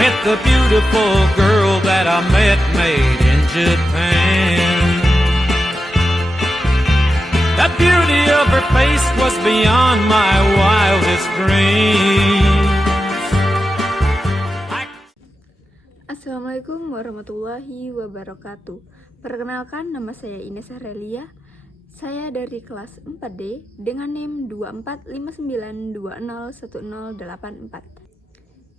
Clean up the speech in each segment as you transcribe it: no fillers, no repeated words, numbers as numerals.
with the beautiful girl that I met made in Japan. The beauty of her face was beyond my wildest dreams. Assalamualaikum warahmatullahi wabarakatuh. Perkenalkan, nama saya Ines Aurelia. Saya dari kelas 4D dengan NIM 2459201084.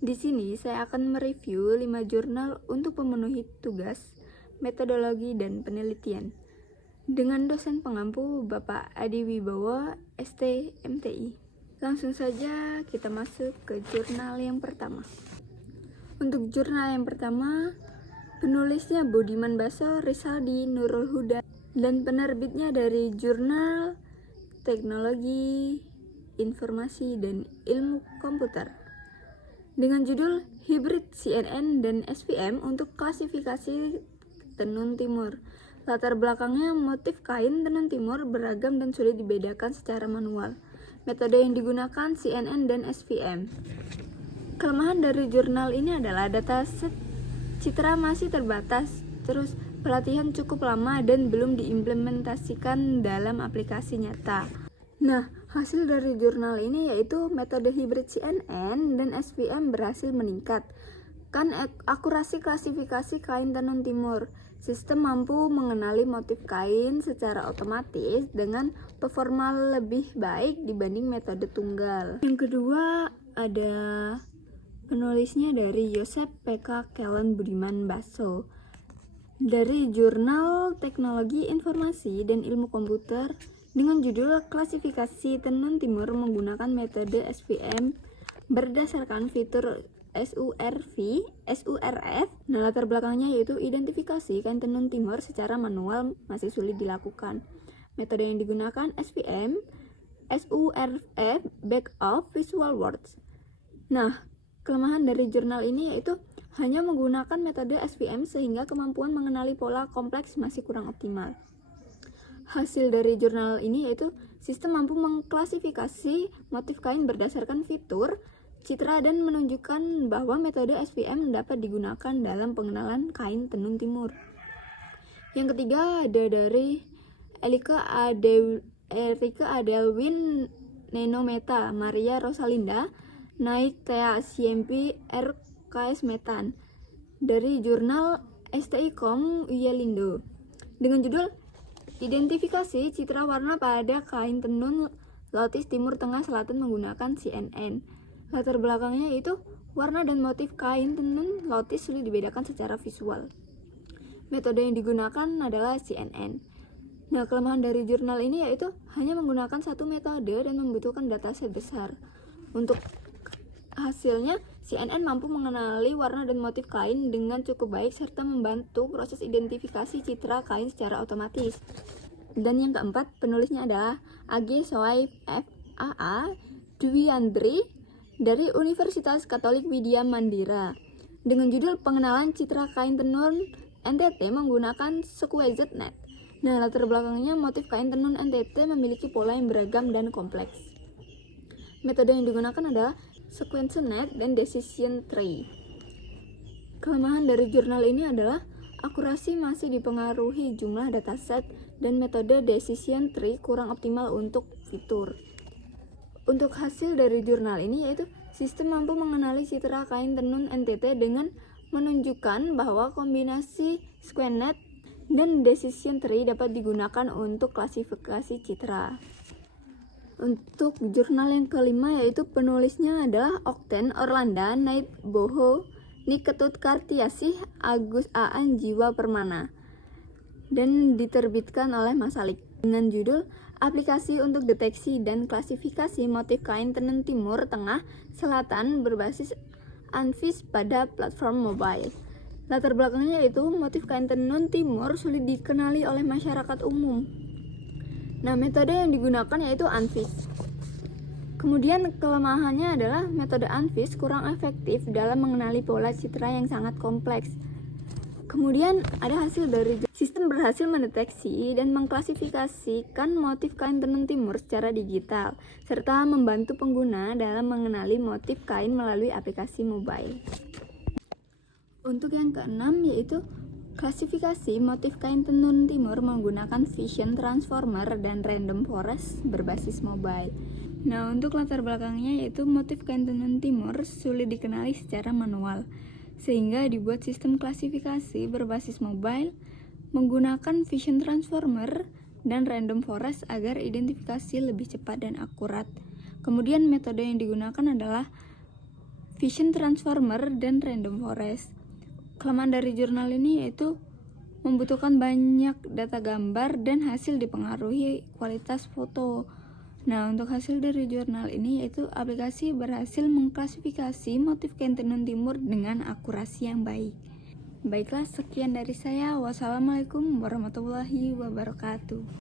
Di sini saya akan mereview 5 jurnal untuk memenuhi tugas, metodologi, dan penelitian dengan dosen pengampu Bapak Adi Wibowo, ST MTI. Langsung saja kita masuk ke jurnal yang pertama. Untuk jurnal yang pertama, penulisnya Budiman Baso, Rizaldi, Nurul Huda, dan penerbitnya dari Jurnal Teknologi Informasi dan Ilmu Komputer dengan judul Hybrid CNN dan SVM untuk klasifikasi tenun timur. Latar belakangnya, motif kain tenun timur beragam dan sulit dibedakan secara manual. Metode yang digunakan CNN dan SVM. Kelemahan dari jurnal ini adalah dataset citra masih terbatas, terus pelatihan cukup lama dan belum diimplementasikan dalam aplikasi nyata. Nah, hasil dari jurnal ini yaitu metode hybrid CNN dan SVM berhasil meningkat. Akurasi klasifikasi kain tenun timur. Sistem mampu mengenali motif kain secara otomatis dengan performa lebih baik dibanding metode tunggal. Yang kedua ada penulisnya dari Yosep PK Kellen Budiman Baso dari Jurnal Teknologi Informasi dan Ilmu Komputer dengan judul Klasifikasi Tenun Timur menggunakan metode SVM berdasarkan fitur SURF. Nah, latar belakangnya yaitu identifikasi kain tenun timur secara manual masih sulit dilakukan. Metode yang digunakan SVM, SURF, Back of Visual Words. Nah, kelemahan dari jurnal ini yaitu hanya menggunakan metode SVM sehingga kemampuan mengenali pola kompleks masih kurang optimal. Hasil dari jurnal ini yaitu sistem mampu mengklasifikasi motif kain berdasarkan fitur, citra, dan menunjukkan bahwa metode SVM dapat digunakan dalam pengenalan kain tenun timur. Yang ketiga ada dari Erika Adelwin Nenometa, Maria Rosalinda, Naik Thea CMP RKS Metan dari jurnal STI.com Uyelindo dengan judul Identifikasi Citra Warna pada Kain Tenun Lotis Timur Tengah Selatan menggunakan CNN. Latar belakangnya yaitu warna dan motif kain tenun lotis sulit dibedakan secara visual. Metode yang digunakan adalah CNN. Nah, kelemahan dari jurnal ini yaitu hanya menggunakan satu metode dan membutuhkan dataset besar. Untuk hasilnya, CNN mampu mengenali warna dan motif kain dengan cukup baik serta membantu proses identifikasi citra kain secara otomatis. Dan yang keempat, penulisnya adalah AG Soai FAA Dwiandri dari Universitas Katolik Widya Mandira dengan judul Pengenalan Citra Kain Tenun NTT menggunakan SquareZNet. Nah, latar belakangnya motif kain tenun NTT memiliki pola yang beragam dan kompleks. Metode yang digunakan adalah SquareZNet dan Decision Tree. Kelemahan dari jurnal ini adalah akurasi masih dipengaruhi jumlah dataset dan metode Decision Tree kurang optimal untuk fitur. Untuk hasil dari jurnal ini yaitu sistem mampu mengenali citra kain tenun NTT dengan menunjukkan bahwa kombinasi SquareZNet dan Decision Tree dapat digunakan untuk klasifikasi citra. Untuk jurnal yang kelima yaitu penulisnya adalah Okten Orlanda Nait Boho Niketut Kartiasih Agus Aan Jiwa Permana dan diterbitkan oleh Masalik dengan judul Aplikasi untuk Deteksi dan Klasifikasi Motif Kain Tenun Timur Tengah Selatan berbasis ANFIS pada platform mobile. Latar belakangnya yaitu motif kain tenun timur sulit dikenali oleh masyarakat umum. Nah, metode yang digunakan yaitu ANFIS. Kemudian kelemahannya adalah metode ANFIS kurang efektif dalam mengenali pola citra yang sangat kompleks. Kemudian ada hasil dari sistem berhasil mendeteksi dan mengklasifikasikan motif kain tenun timur secara digital, serta membantu pengguna dalam mengenali motif kain melalui aplikasi mobile. Untuk yang keenam yaitu klasifikasi motif kain tenun timur menggunakan Vision Transformer dan Random Forest berbasis mobile. Nah, untuk latar belakangnya yaitu motif kain tenun timur sulit dikenali secara manual, sehingga dibuat sistem klasifikasi berbasis mobile menggunakan Vision Transformer dan Random Forest agar identifikasi lebih cepat dan akurat. Kemudian metode yang digunakan adalah Vision Transformer dan Random Forest. Kelemahan dari jurnal ini yaitu membutuhkan banyak data gambar dan hasil dipengaruhi kualitas foto. Nah, untuk hasil dari jurnal ini yaitu aplikasi berhasil mengklasifikasi motif kain tenun timur dengan akurasi yang baik. Baiklah, sekian dari saya. Wassalamualaikum warahmatullahi wabarakatuh.